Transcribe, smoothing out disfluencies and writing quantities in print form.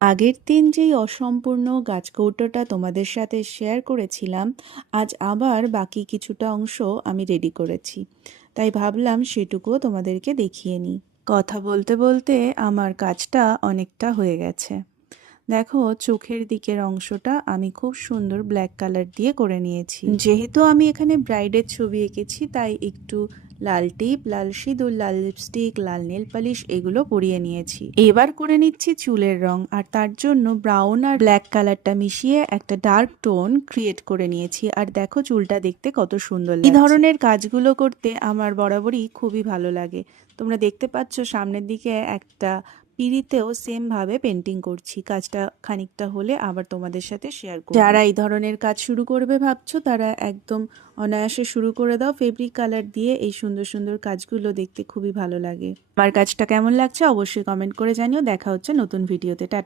আগের দিন যেই অসম্পূর্ণ গাছকৌটোটা তোমাদের সাথে শেয়ার করেছিলাম, আজ আবার বাকি কিছুটা অংশ আমি রেডি করেছি। তাই ভাবলাম সেটুকুও তোমাদেরকে দেখিয়ে নিই। কথা বলতে বলতে আমার কাজটা অনেকটা হয়ে গেছে। দেখো, চোখের দিকের অংশটা আমি খুব সুন্দর ব্ল্যাক কালার দিয়ে করে নিয়েছি। যেহেতু আমি এখানে ব্রাইডের ছবি এঁকেছি, তাই একটু লাল টিপ, লাল সিঁদুর, লাল লিপস্টিক, লাল নেল পালিশ এগুলো পরিয়ে নিয়েছি। এবার করে নিচ্ছি চুলের রং, আর তার জন্য ব্রাউন আর ব্ল্যাক কালারটা মিশিয়ে একটা ডার্ক টোন ক্রিয়েট করে নিয়েছি। আর দেখো চুলটা দেখতে কত সুন্দর লাগছে। এই ধরনের কাজগুলো করতে আমার বরাবরই খুবই ভালো লাগে। তোমরা দেখতে পাচ্ছ সামনের দিকে একটা পিঁড়িতেও সেম ভাবে পেন্টিং করছি। কাজটা খানিকটা হলে আবার তোমাদের সাথে শেয়ার করব। যারা এই ধরনের কাজ শুরু করবে ভাবছো, তারা একদম অনায়াসে শুরু করে দাও। ফেব্রিক কালার দিয়ে এই সুন্দর সুন্দর কাজগুলো দেখতে খুবই ভালো লাগে। আমার কাজটা কেমন লাগছে অবশ্যই কমেন্ট করে জানিও। দেখা হচ্ছে নতুন ভিডিওতে। টাটা।